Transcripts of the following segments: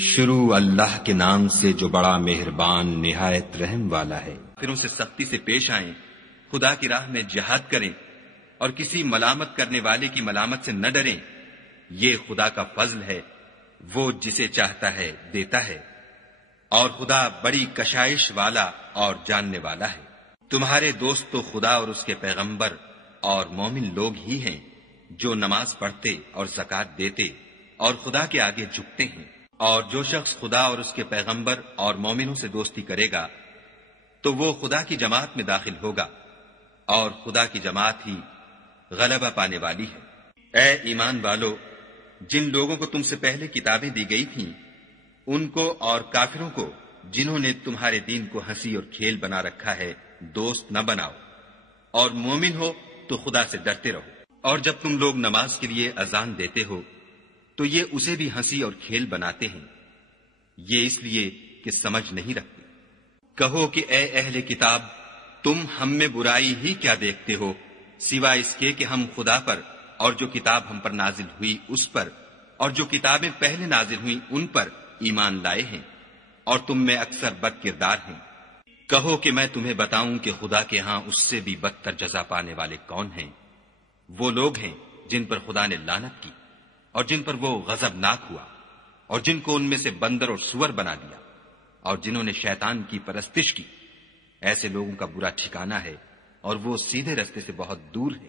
شروع اللہ کے نام سے جو بڑا مہربان نہایت رحم والا ہے۔ پھر ان سے سختی سے پیش آئیں، خدا کی راہ میں جہاد کریں اور کسی ملامت کرنے والے کی ملامت سے نہ ڈریں۔ یہ خدا کا فضل ہے، وہ جسے چاہتا ہے دیتا ہے، اور خدا بڑی کشائش والا اور جاننے والا ہے۔ تمہارے دوست تو خدا اور اس کے پیغمبر اور مومن لوگ ہی ہیں جو نماز پڑھتے اور زکوٰۃ دیتے اور خدا کے آگے جھکتے ہیں۔ اور جو شخص خدا اور اس کے پیغمبر اور مومنوں سے دوستی کرے گا تو وہ خدا کی جماعت میں داخل ہوگا، اور خدا کی جماعت ہی غلبہ پانے والی ہے۔ اے ایمان والو، جن لوگوں کو تم سے پہلے کتابیں دی گئی تھیں ان کو اور کافروں کو جنہوں نے تمہارے دین کو ہنسی اور کھیل بنا رکھا ہے دوست نہ بناؤ، اور مومن ہو تو خدا سے ڈرتے رہو۔ اور جب تم لوگ نماز کے لیے اذان دیتے ہو تو یہ اسے بھی ہنسی اور کھیل بناتے ہیں، یہ اس لیے کہ سمجھ نہیں رکھتے۔ کہو کہ اے اہل کتاب، تم ہم میں برائی ہی کیا دیکھتے ہو سوائے اس کے کہ ہم خدا پر اور جو کتاب ہم پر نازل ہوئی اس پر اور جو کتابیں پہلے نازل ہوئی ان پر ایمان لائے ہیں، اور تم میں اکثر بد کردار ہیں۔ کہو کہ میں تمہیں بتاؤں کہ خدا کے ہاں اس سے بھی بدتر جزا پانے والے کون ہیں؟ وہ لوگ ہیں جن پر خدا نے لعنت کی اور جن پر وہ غضبناک ہوا، اور جن کو ان میں سے بندر اور سور بنا دیا، اور جنہوں نے شیطان کی پرستش کی۔ ایسے لوگوں کا برا ٹھکانہ ہے، اور وہ سیدھے رستے سے بہت دور ہے۔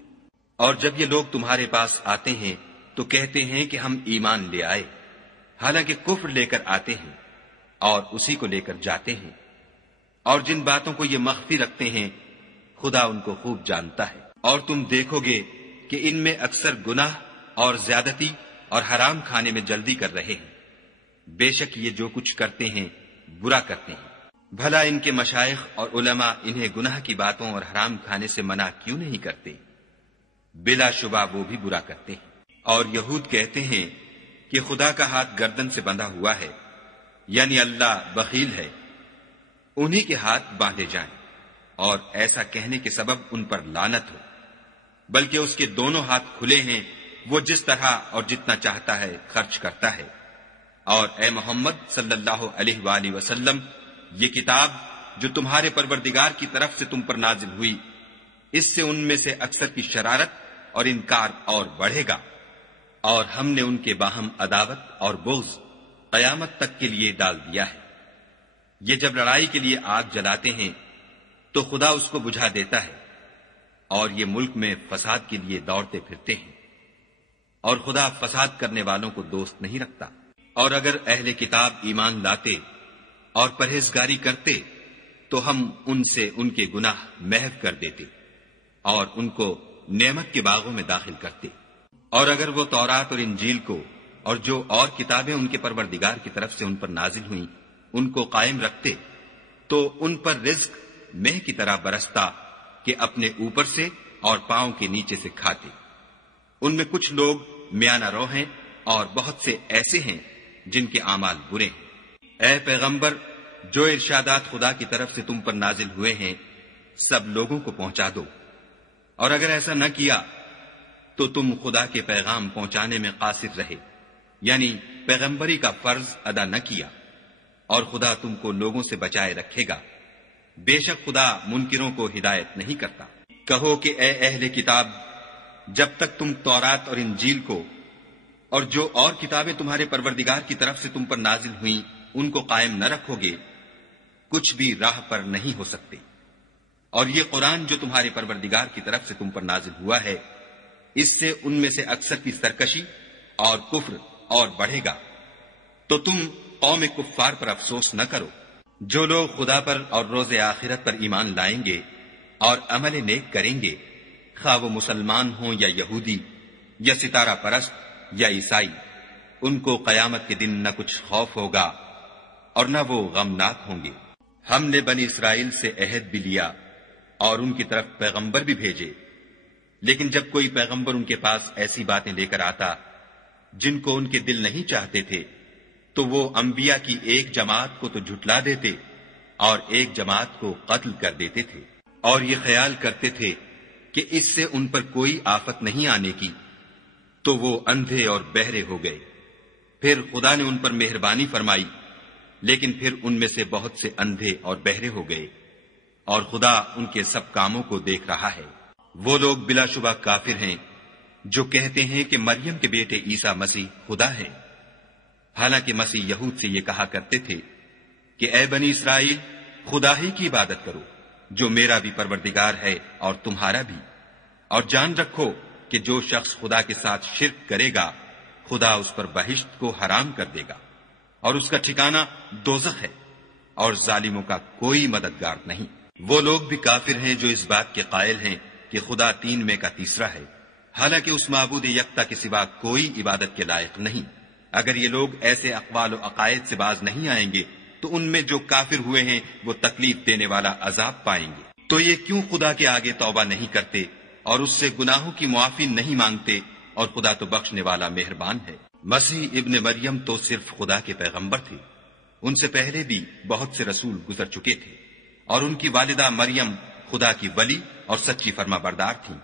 اور جب یہ لوگ تمہارے پاس آتے ہیں تو کہتے ہیں کہ ہم ایمان لے آئے، حالانکہ کفر لے کر آتے ہیں اور اسی کو لے کر جاتے ہیں۔ اور جن باتوں کو یہ مخفی رکھتے ہیں خدا ان کو خوب جانتا ہے۔ اور تم دیکھو گے کہ ان میں اکثر گناہ اور زیادتی اور حرام کھانے میں جلدی کر رہے ہیں۔ بے شک یہ جو کچھ کرتے ہیں برا کرتے ہیں۔ بھلا ان کے مشائخ اور علماء انہیں گناہ کی باتوں اور حرام کھانے سے منع کیوں نہیں کرتے؟ بلا شبہ وہ بھی برا کرتے ہیں۔ اور یہود کہتے ہیں کہ خدا کا ہاتھ گردن سے بندھا ہوا ہے، یعنی اللہ بخیل ہے، انہی کے ہاتھ باندھے جائیں، اور ایسا کہنے کے سبب ان پر لعنت ہو، بلکہ اس کے دونوں ہاتھ کھلے ہیں، وہ جس طرح اور جتنا چاہتا ہے خرچ کرتا ہے۔ اور اے محمد صلی اللہ علیہ وآلہ وسلم، یہ کتاب جو تمہارے پروردگار کی طرف سے تم پر نازل ہوئی، اس سے ان میں سے اکثر کی شرارت اور انکار اور بڑھے گا، اور ہم نے ان کے باہم عداوت اور بغض قیامت تک کے لیے ڈال دیا ہے۔ یہ جب لڑائی کے لیے آگ جلاتے ہیں تو خدا اس کو بجھا دیتا ہے، اور یہ ملک میں فساد کے لیے دوڑتے پھرتے ہیں، اور خدا فساد کرنے والوں کو دوست نہیں رکھتا۔ اور اگر اہل کتاب ایمان لاتے اور پرہیزگاری کرتے تو ہم ان سے ان کے گناہ محو کر دیتے اور ان کو نعمت کے باغوں میں داخل کرتے۔ اور اگر وہ تورات اور انجیل کو اور جو اور کتابیں ان کے پروردگار کی طرف سے ان پر نازل ہوئیں ان کو قائم رکھتے تو ان پر رزق مہ کی طرح برستا کہ اپنے اوپر سے اور پاؤں کے نیچے سے کھاتے۔ ان میں کچھ لوگ میانہ رو ہیں اور بہت سے ایسے ہیں جن کے اعمال برے ہیں۔ اے پیغمبر، جو ارشادات خدا کی طرف سے تم پر نازل ہوئے ہیں سب لوگوں کو پہنچا دو، اور اگر ایسا نہ کیا تو تم خدا کے پیغام پہنچانے میں قاصر رہے، یعنی پیغمبری کا فرض ادا نہ کیا، اور خدا تم کو لوگوں سے بچائے رکھے گا۔ بے شک خدا منکروں کو ہدایت نہیں کرتا۔ کہو کہ اے اہل کتاب، جب تک تم تورات اور انجیل کو اور جو اور کتابیں تمہارے پروردگار کی طرف سے تم پر نازل ہوئیں ان کو قائم نہ رکھو گے کچھ بھی راہ پر نہیں ہو سکتے۔ اور یہ قرآن جو تمہارے پروردگار کی طرف سے تم پر نازل ہوا ہے اس سے ان میں سے اکثر کی سرکشی اور کفر اور بڑھے گا، تو تم قوم کفار پر افسوس نہ کرو۔ جو لوگ خدا پر اور روز آخرت پر ایمان لائیں گے اور عمل نیک کریں گے، خواہ وہ مسلمان ہوں یا یہودی یا ستارہ پرست یا عیسائی، ان کو قیامت کے دن نہ کچھ خوف ہوگا اور نہ وہ غمناک ہوں گے۔ ہم نے بنی اسرائیل سے عہد بھی لیا اور ان کی طرف پیغمبر بھی بھیجے، لیکن جب کوئی پیغمبر ان کے پاس ایسی باتیں لے کر آتا جن کو ان کے دل نہیں چاہتے تھے تو وہ انبیاء کی ایک جماعت کو تو جھٹلا دیتے اور ایک جماعت کو قتل کر دیتے تھے، اور یہ خیال کرتے تھے کہ اس سے ان پر کوئی آفت نہیں آنے کی، تو وہ اندھے اور بہرے ہو گئے۔ پھر خدا نے ان پر مہربانی فرمائی، لیکن پھر ان میں سے بہت سے اندھے اور بہرے ہو گئے، اور خدا ان کے سب کاموں کو دیکھ رہا ہے۔ وہ لوگ بلا شبہ کافر ہیں جو کہتے ہیں کہ مریم کے بیٹے عیسیٰ مسیح خدا ہے، حالانکہ مسیح یہود سے یہ کہا کرتے تھے کہ اے بنی اسرائیل، خدا ہی کی عبادت کرو جو میرا بھی پروردگار ہے اور تمہارا بھی، اور جان رکھو کہ جو شخص خدا کے ساتھ شرک کرے گا خدا اس پر بہشت کو حرام کر دے گا، اور اس کا ٹھکانہ دوزخ ہے، اور ظالموں کا کوئی مددگار نہیں۔ وہ لوگ بھی کافر ہیں جو اس بات کے قائل ہیں کہ خدا تین میں کا تیسرا ہے، حالانکہ اس معبود یکتا کے سوا کوئی عبادت کے لائق نہیں۔ اگر یہ لوگ ایسے اقوال و عقائد سے باز نہیں آئیں گے تو ان میں جو کافر ہوئے ہیں وہ تکلیف دینے والا عذاب پائیں گے۔ تو یہ کیوں خدا کے آگے توبہ نہیں کرتے اور اس سے گناہوں کی معافی نہیں مانگتے، اور خدا تو بخشنے والا مہربان ہے۔ مسیح ابن مریم تو صرف خدا کے پیغمبر تھے، ان سے پہلے بھی بہت سے رسول گزر چکے تھے، اور ان کی والدہ مریم خدا کی ولی اور سچی فرما بردار تھیں۔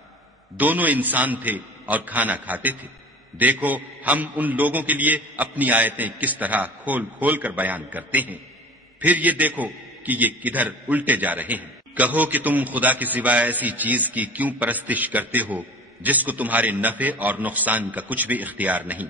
دونوں انسان تھے اور کھانا کھاتے تھے۔ دیکھو ہم ان لوگوں کے لیے اپنی آیتیں کس طرح کھول کھول کر بیان کرتے ہیں، پھر یہ دیکھو کہ یہ کدھر الٹے جا رہے ہیں۔ کہو کہ تم خدا کے سوا ایسی چیز کی کیوں پرستش کرتے ہو جس کو تمہارے نفع اور نقصان کا کچھ بھی اختیار نہیں،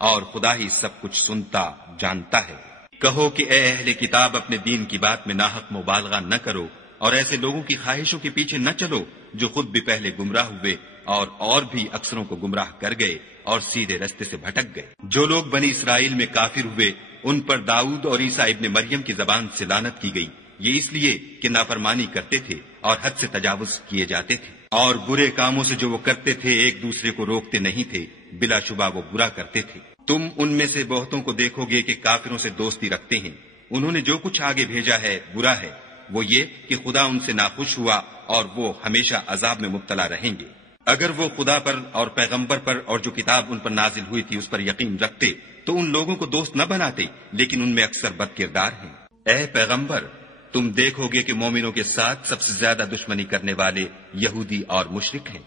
اور خدا ہی سب کچھ سنتا جانتا ہے۔ کہو کہ اے اہل کتاب، اپنے دین کی بات میں ناحق مبالغہ نہ کرو، اور ایسے لوگوں کی خواہشوں کے پیچھے نہ چلو جو خود بھی پہلے گمراہ ہوئے اور بھی اکثروں کو گمراہ کر گئے اور سیدھے رستے سے بھٹک گئے۔ جو لوگ بنی اسرائیل میں کافر ہوئے ان پر داؤد اور عیسیٰ ابن مریم کی زبان سے لعنت کی گئی، یہ اس لیے کہ نافرمانی کرتے تھے اور حد سے تجاوز کیے جاتے تھے، اور برے کاموں سے جو وہ کرتے تھے ایک دوسرے کو روکتے نہیں تھے، بلا شبہ وہ برا کرتے تھے۔ تم ان میں سے بہتوں کو دیکھو گے کہ کافروں سے دوستی رکھتے ہیں، انہوں نے جو کچھ آگے بھیجا ہے برا ہے، وہ یہ کہ خدا ان سے ناخوش ہوا اور وہ ہمیشہ عذاب میں مبتلا رہیں گے۔ اگر وہ خدا پر اور پیغمبر پر اور جو کتاب ان پر نازل ہوئی تھی اس پر یقین رکھتے تو ان لوگوں کو دوست نہ بناتے، لیکن ان میں اکثر بد کردار ہیں۔ اے پیغمبر، تم دیکھو گے کہ مومنوں کے ساتھ سب سے زیادہ دشمنی کرنے والے یہودی اور مشرک ہیں،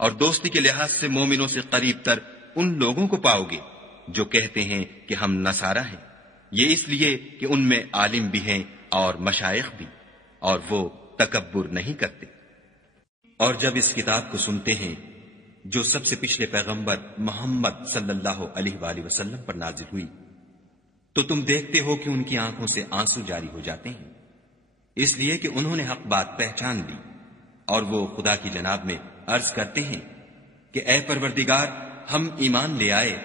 اور دوستی کے لحاظ سے مومنوں سے قریب تر ان لوگوں کو پاؤ گے جو کہتے ہیں کہ ہم نصارہ ہیں، یہ اس لیے کہ ان میں عالم بھی ہیں اور مشائخ بھی، اور وہ تکبر نہیں کرتے۔ اور جب اس کتاب کو سنتے ہیں جو سب سے پچھلے پیغمبر محمد صلی اللہ علیہ وآلہ وسلم پر نازل ہوئی، تو تم دیکھتے ہو کہ ان کی آنکھوں سے آنسو جاری ہو جاتے ہیں، اس لیے کہ انہوں نے حق بات پہچان لی، اور وہ خدا کی جناب میں عرض کرتے ہیں کہ اے پروردگار، ہم ایمان لے آئے،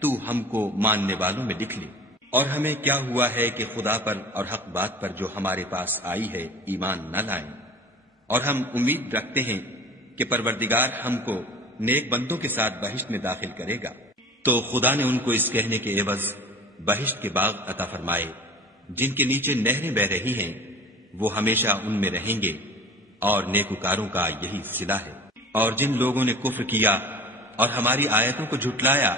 تو ہم کو ماننے والوں میں لکھ لے۔ اور ہمیں کیا ہوا ہے کہ خدا پر اور حق بات پر جو ہمارے پاس آئی ہے ایمان نہ لائیں، اور ہم امید رکھتے ہیں کہ پروردگار ہم کو نیک بندوں کے ساتھ بہشت میں داخل کرے گا۔ تو خدا نے ان کو اس کہنے کے عوض بہشت کے باغ عطا فرمائے جن کے نیچے نہریں بہ رہی ہیں، وہ ہمیشہ ان میں رہیں گے، اور نیکوکاروں کا یہی صلہ ہے۔ اور جن لوگوں نے کفر کیا اور ہماری آیتوں کو جھٹلایا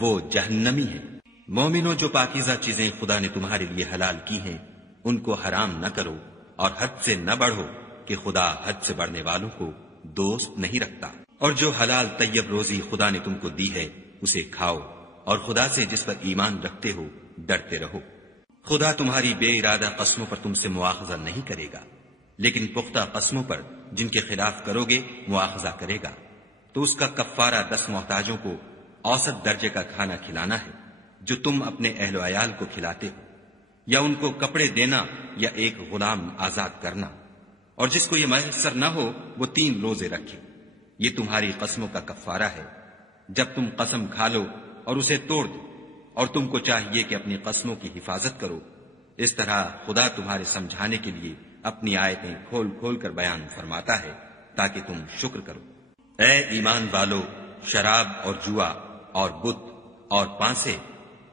وہ جہنمی ہیں۔ مومنوں، جو پاکیزہ چیزیں خدا نے تمہارے لیے حلال کی ہیں ان کو حرام نہ کرو، اور حد سے نہ بڑھو کہ خدا حد سے بڑھنے والوں کو دوست نہیں رکھتا۔ اور جو حلال طیب روزی خدا نے تم کو دی ہے اسے کھاؤ، اور خدا سے جس پر ایمان رکھتے ہو ڈرتے رہو۔ خدا تمہاری بے ارادہ قسموں پر تم سے مواخذہ نہیں کرے گا، لیکن پختہ قسموں پر جن کے خلاف کرو گے مواخذہ کرے گا، تو اس کا کفارہ 10 محتاجوں کو اوسط درجے کا کھانا کھلانا ہے جو تم اپنے اہل و عیال کو کھلاتے ہو، یا ان کو کپڑے دینا یا ایک غلام آزاد کرنا، اور جس کو یہ میسر نہ ہو وہ 3 روزے رکھے۔ یہ تمہاری قسموں کا کفارہ ہے جب تم قسم کھا لو اور اسے توڑ دو، اور تم کو چاہیے کہ اپنی قسموں کی حفاظت کرو۔ اس طرح خدا تمہارے سمجھانے کے لیے اپنی آیتیں کھول کھول کر بیان فرماتا ہے تاکہ تم شکر کرو۔ اے ایمان والو، شراب اور جوا اور بت اور پانسے،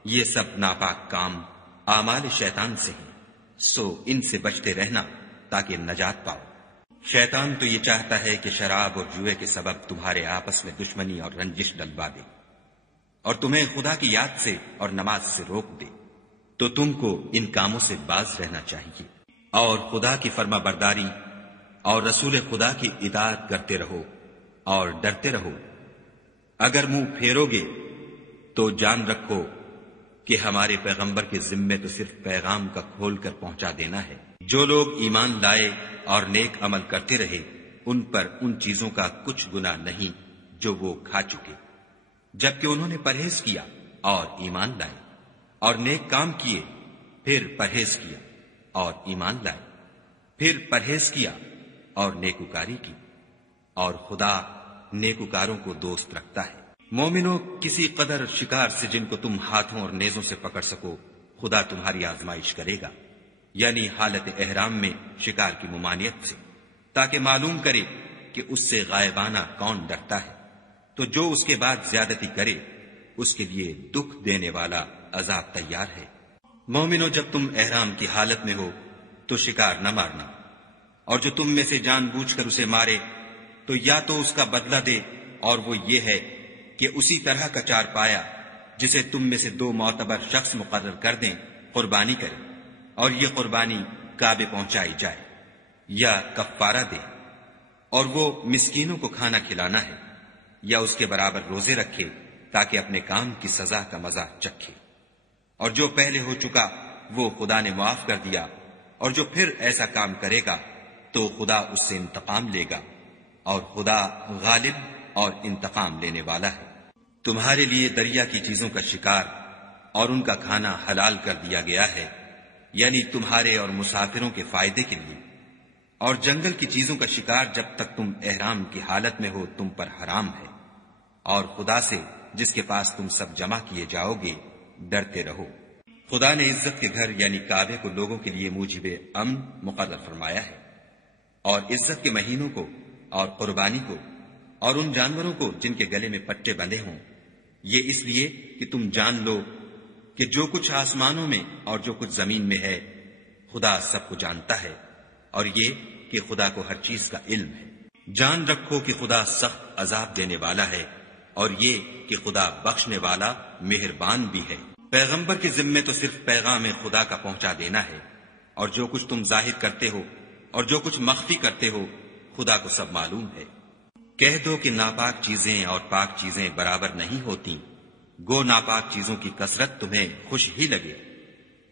یہ سب ناپاک کام اعمال شیطان سے ہیں، سو ان سے بچتے رہنا تاکہ نجات پاؤ۔ شیطان تو یہ چاہتا ہے کہ شراب اور جوئے کے سبب تمہارے آپس میں دشمنی اور رنجش ڈلوا دے، اور تمہیں خدا کی یاد سے اور نماز سے روک دے، تو تم کو ان کاموں سے باز رہنا چاہیے، اور خدا کی فرما برداری اور رسول خدا کی اطاعت کرتے رہو اور ڈرتے رہو۔ اگر منہ پھیرو گے تو جان رکھو کہ ہمارے پیغمبر کے ذمے تو صرف پیغام کا کھول کر پہنچا دینا ہے۔ جو لوگ ایمان لائے اور نیک عمل کرتے رہے ان پر ان چیزوں کا کچھ گناہ نہیں جو وہ کھا چکے، جبکہ انہوں نے پرہیز کیا اور ایمان لائے، اور نیک کام کیے، پھر پرہیز کیا اور ایمان لائے، پھر پرہیز کیا اور نیکوکاری کی، اور خدا نیکوکاروں کو دوست رکھتا ہے۔ مومنوں، کسی قدر شکار سے جن کو تم ہاتھوں اور نیزوں سے پکڑ سکو خدا تمہاری آزمائش کرے گا، یعنی حالت احرام میں شکار کی ممانعت سے، تاکہ معلوم کرے کہ اس سے غائبانہ کون ڈرتا ہے، تو جو اس کے بعد زیادتی کرے اس کے لیے دکھ دینے والا عذاب تیار ہے۔ مومنوں، جب تم احرام کی حالت میں ہو تو شکار نہ مارنا، اور جو تم میں سے جان بوجھ کر اسے مارے تو یا تو اس کا بدلہ دے، اور وہ یہ ہے کہ اسی طرح کا چار پایا جسے تم میں سے 2 معتبر شخص مقرر کر دیں قربانی کرے، اور یہ قربانی کعبے پہنچائی جائے، یا کفارہ دے، اور وہ مسکینوں کو کھانا کھلانا ہے، یا اس کے برابر روزے رکھے تاکہ اپنے کام کی سزا کا مزہ چکھے۔ اور جو پہلے ہو چکا وہ خدا نے معاف کر دیا، اور جو پھر ایسا کام کرے گا تو خدا اس سے انتقام لے گا، اور خدا غالب اور انتقام لینے والا ہے۔ تمہارے لیے دریا کی چیزوں کا شکار اور ان کا کھانا حلال کر دیا گیا ہے، یعنی تمہارے اور مسافروں کے فائدے کے لیے، اور جنگل کی چیزوں کا شکار جب تک تم احرام کی حالت میں ہو تم پر حرام ہے، اور خدا سے جس کے پاس تم سب جمع کیے جاؤ گے ڈرتے رہو۔ خدا نے عزت کے گھر یعنی کعبے کو لوگوں کے لیے موجب امن مقرر فرمایا ہے، اور عزت کے مہینوں کو اور قربانی کو اور ان جانوروں کو جن کے گلے میں پٹے بندھے ہوں، یہ اس لیے کہ تم جان لو کہ جو کچھ آسمانوں میں اور جو کچھ زمین میں ہے خدا سب کو جانتا ہے، اور یہ کہ خدا کو ہر چیز کا علم ہے۔ جان رکھو کہ خدا سخت عذاب دینے والا ہے، اور یہ کہ خدا بخشنے والا مہربان بھی ہے۔ پیغمبر کے ذمے تو صرف پیغام خدا کا پہنچا دینا ہے، اور جو کچھ تم ظاہر کرتے ہو اور جو کچھ مخفی کرتے ہو خدا کو سب معلوم ہے۔ کہہ دو کہ ناپاک چیزیں اور پاک چیزیں برابر نہیں ہوتی، گو ناپاک چیزوں کی کثرت تمہیں خوش ہی لگے،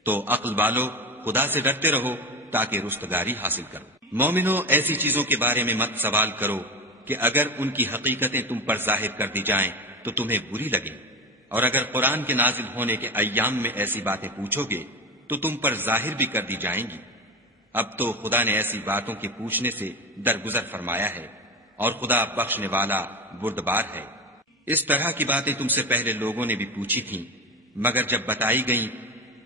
تو عقل والو خدا سے ڈرتے رہو تاکہ رستگاری حاصل کرو۔ مومنو، ایسی چیزوں کے بارے میں مت سوال کرو کہ اگر ان کی حقیقتیں تم پر ظاہر کر دی جائیں تو تمہیں بری لگیں، اور اگر قرآن کے نازل ہونے کے ایام میں ایسی باتیں پوچھو گے تو تم پر ظاہر بھی کر دی جائیں گی۔ اب تو خدا نے ایسی باتوں کے پوچھنے سے درگزر فرمایا ہے، اور خدا بخشنے والا بردبار ہے۔ اس طرح کی باتیں تم سے پہلے لوگوں نے بھی پوچھی تھیں، مگر جب بتائی گئیں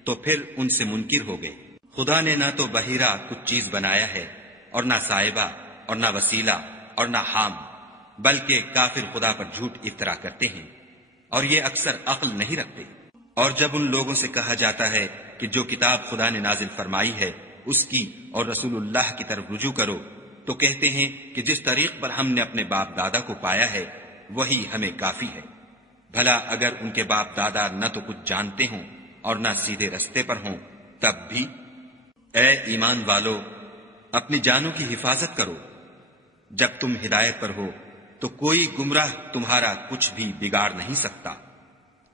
تو پھر ان سے منکر ہو گئے۔ خدا نے نہ تو بحیرہ کچھ چیز بنایا ہے، اور نہ صاحبہ، اور نہ وسیلہ، اور نہ حام، بلکہ کافر خدا پر جھوٹ افطرا کرتے ہیں، اور یہ اکثر عقل نہیں رکھتے۔ اور جب ان لوگوں سے کہا جاتا ہے کہ جو کتاب خدا نے نازل فرمائی ہے اس کی اور رسول اللہ کی طرف رجوع کرو، تو کہتے ہیں کہ جس طریق پر ہم نے اپنے باپ دادا کو پایا ہے وہی ہمیں کافی ہے۔ بھلا اگر ان کے باپ دادا نہ تو کچھ جانتے ہوں اور نہ سیدھے رستے پر ہوں تب بھی؟ اے ایمان والو، اپنی جانوں کی حفاظت کرو۔ جب تم ہدایت پر ہو تو کوئی گمراہ تمہارا کچھ بھی بگاڑ نہیں سکتا۔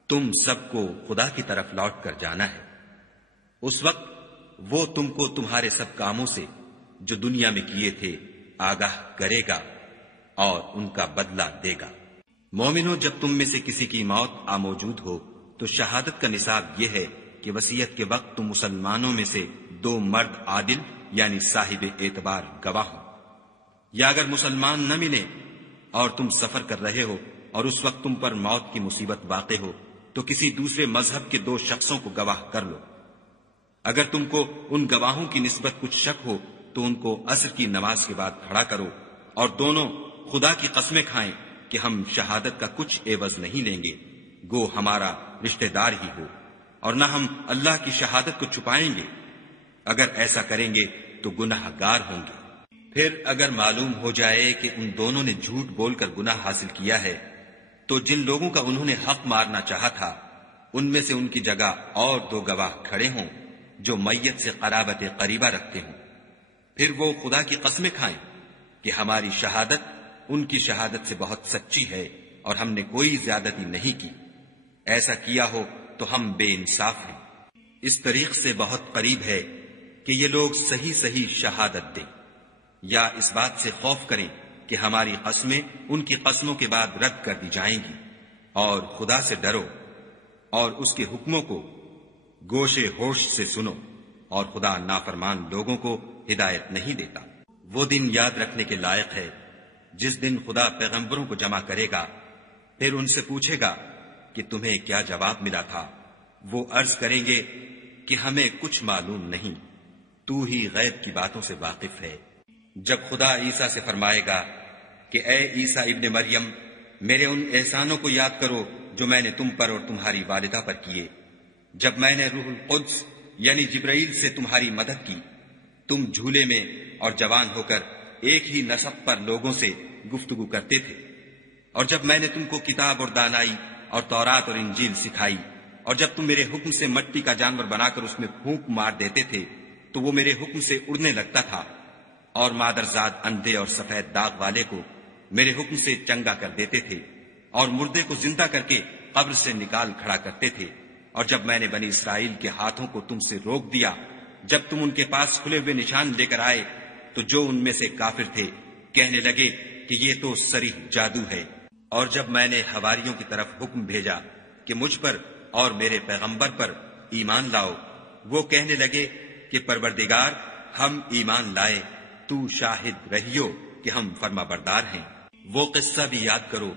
تم سب کو خدا کی طرف لوٹ کر جانا ہے، اس وقت وہ تم کو تمہارے سب کاموں سے جو دنیا میں کیے تھے آگاہ کرے گا اور ان کا بدلہ دے گا۔ مومنو، جب تم میں سے کسی کی موت آ موجود ہو تو شہادت کا نصاب یہ ہے کہ وصیت کے وقت تم مسلمانوں میں سے 2 مرد عادل یعنی صاحب اعتبار گواہ ہو، یا اگر مسلمان نہ ملے اور تم سفر کر رہے ہو اور اس وقت تم پر موت کی مصیبت واقع ہو تو کسی دوسرے مذہب کے 2 شخصوں کو گواہ کر لو۔ اگر تم کو ان گواہوں کی نسبت کچھ شک ہو تو ان کو عصر کی نماز کے بعد کھڑا کرو، اور دونوں خدا کی قسمیں کھائیں کہ ہم شہادت کا کچھ عوض نہیں لیں گے، گو ہمارا رشتہ دار ہی ہو، اور نہ ہم اللہ کی شہادت کو چھپائیں گے۔ اگر ایسا کریں گے تو گناہ گار ہوں گے۔ پھر اگر معلوم ہو جائے کہ ان دونوں نے جھوٹ بول کر گناہ حاصل کیا ہے تو جن لوگوں کا انہوں نے حق مارنا چاہا تھا ان میں سے ان کی جگہ اور 2 گواہ کھڑے ہوں جو میت سے قرابت قریبہ رکھتے ہوں، پھر وہ خدا کی قسمیں کھائیں کہ ہماری شہادت ان کی شہادت سے بہت سچی ہے اور ہم نے کوئی زیادتی نہیں کی۔ ایسا کیا ہو تو ہم بے انصاف ہیں۔ اس طریق سے بہت قریب ہے کہ یہ لوگ صحیح صحیح شہادت دیں، یا اس بات سے خوف کریں کہ ہماری قسمیں ان کی قسموں کے بعد رد کر دی جائیں گی، اور خدا سے ڈرو اور اس کے حکموں کو گوشے ہوش سے سنو، اور خدا نافرمان لوگوں کو ہدایت نہیں دیتا۔ وہ دن یاد رکھنے کے لائق ہے جس دن خدا پیغمبروں کو جمع کرے گا، پھر ان سے پوچھے گا کہ تمہیں کیا جواب ملا تھا۔ وہ عرض کریں گے کہ ہمیں کچھ معلوم نہیں، تو ہی غیب کی باتوں سے واقف ہے۔ جب خدا عیسیٰ سے فرمائے گا کہ اے عیسیٰ ابن مریم، میرے ان احسانوں کو یاد کرو جو میں نے تم پر اور تمہاری والدہ پر کیے، جب میں نے روح القدس یعنی جبرائیل سے تمہاری مدد کی، تم جھولے میں اور جوان ہو کر ایک ہی نسب پر لوگوں سے گفتگو کرتے تھے، اور جب میں نے تم کو کتاب اور دانائی اور تورات اور انجیل سکھائی، اور جب تم میرے حکم سے مٹی کا جانور بنا کر اس میں پھونک مار دیتے تھے تو وہ میرے حکم سے اڑنے لگتا تھا، اور مادرزاد اندھے اور سفید داغ والے کو میرے حکم سے چنگا کر دیتے تھے، اور مردے کو زندہ کر کے قبر سے نکال کھڑا کرتے تھے، اور جب میں نے بنی اسرائیل کے ہاتھوں کو تم سے روک دیا جب تم ان کے پاس کھلے ہوئے نشان لے کر آئے، تو جو ان میں سے کافر تھے کہنے لگے کہ یہ تو صریح جادو ہے، اور جب میں نے حواریوں کی طرف حکم بھیجا کہ مجھ پر اور میرے پیغمبر پر ایمان لاؤ، وہ کہنے لگے کہ پروردگار ہم ایمان لائے، تو شاہد رہیو کہ ہم فرما بردار ہیں۔ وہ قصہ بھی یاد کرو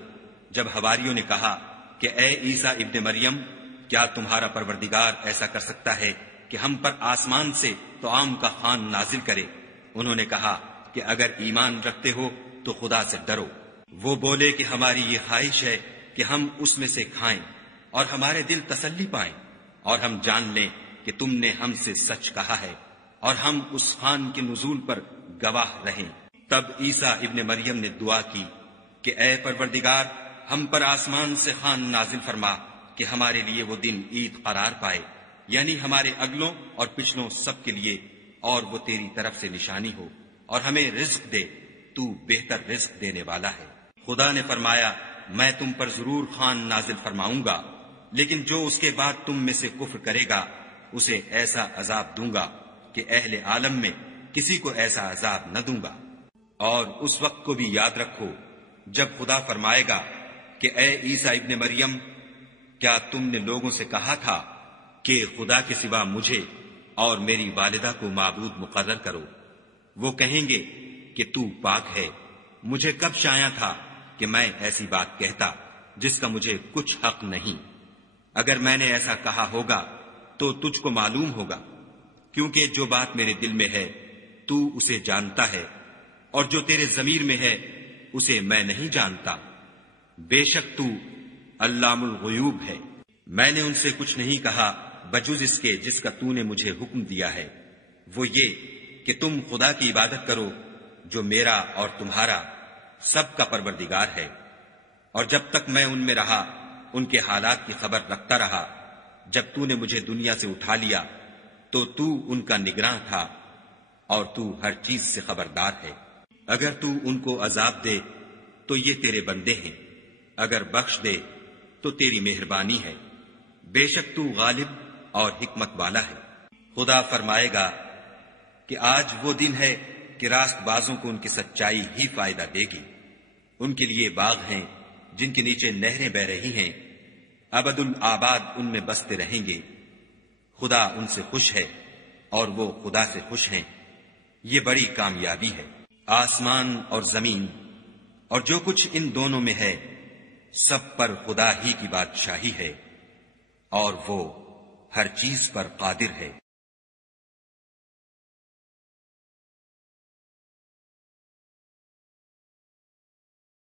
جب حواریوں نے کہا کہ اے عیسیٰ ابن مریم، کیا تمہارا پروردگار ایسا کر سکتا ہے کہ ہم پر آسمان سے طعام کا خوان نازل کرے؟ انہوں نے کہا کہ اگر ایمان رکھتے ہو تو خدا سے ڈرو۔ وہ بولے کہ ہماری یہ خواہش ہے کہ ہم اس میں سے کھائیں اور ہمارے دل تسلی پائیں، اور ہم جان لیں کہ تم نے ہم سے سچ کہا ہے، اور ہم اس خوان کے نزول پر گواہ رہیں۔ تب عیسیٰ ابن مریم نے دعا کی کہ اے پروردگار، ہم پر آسمان سے خوان نازل فرما کہ ہمارے لیے وہ دن عید قرار پائے، یعنی ہمارے اگلوں اور پچھلوں سب کے لیے، اور وہ تیری طرف سے نشانی ہو، اور ہمیں رزق دے، تو بہتر رزق دینے والا ہے۔ خدا نے فرمایا میں تم پر ضرور خوان نازل فرماؤں گا، لیکن جو اس کے بعد تم میں سے کفر کرے گا اسے ایسا عذاب دوں گا کہ اہل عالم میں کسی کو ایسا عذاب نہ دوں گا۔ اور اس وقت کو بھی یاد رکھو جب خدا فرمائے گا کہ اے عیسیٰ ابن مریم، کیا تم نے لوگوں سے کہا تھا کہ خدا کے سوا مجھے اور میری والدہ کو معبود مقرر کرو؟ وہ کہیں گے کہ تو پاک ہے، مجھے کب شایع تھا کہ میں ایسی بات کہتا جس کا مجھے کچھ حق نہیں۔ اگر میں نے ایسا کہا ہوگا تو تجھ کو معلوم ہوگا، کیونکہ جو بات میرے دل میں ہے تو اسے جانتا ہے، اور جو تیرے ضمیر میں ہے اسے میں نہیں جانتا۔ بے شک تو علام الغیوب ہے۔ میں نے ان سے کچھ نہیں کہا بجز اس کے جس کا تو نے مجھے حکم دیا ہے، وہ یہ کہ تم خدا کی عبادت کرو جو میرا اور تمہارا سب کا پروردگار ہے۔ اور جب تک میں ان میں رہا ان کے حالات کی خبر رکھتا رہا، جب تو نے مجھے دنیا سے اٹھا لیا تو تو ان کا نگراں تھا، اور تو ہر چیز سے خبردار ہے۔ اگر تو ان کو عذاب دے تو یہ تیرے بندے ہیں، اگر بخش دے تو تیری مہربانی ہے، بے شک تو غالب اور حکمت والا ہے۔ خدا فرمائے گا کہ آج وہ دن ہے کہ راست بازوں کو ان کی سچائی ہی فائدہ دے گی۔ ان کے لیے باغ ہیں جن کے نیچے نہریں بہ رہی ہیں، ابد الآباد ان میں بستے رہیں گے۔ خدا ان سے خوش ہے اور وہ خدا سے خوش ہیں، یہ بڑی کامیابی ہے۔ آسمان اور زمین اور جو کچھ ان دونوں میں ہے سب پر خدا ہی کی بادشاہی ہے، اور وہ ہر چیز پر قادر ہے۔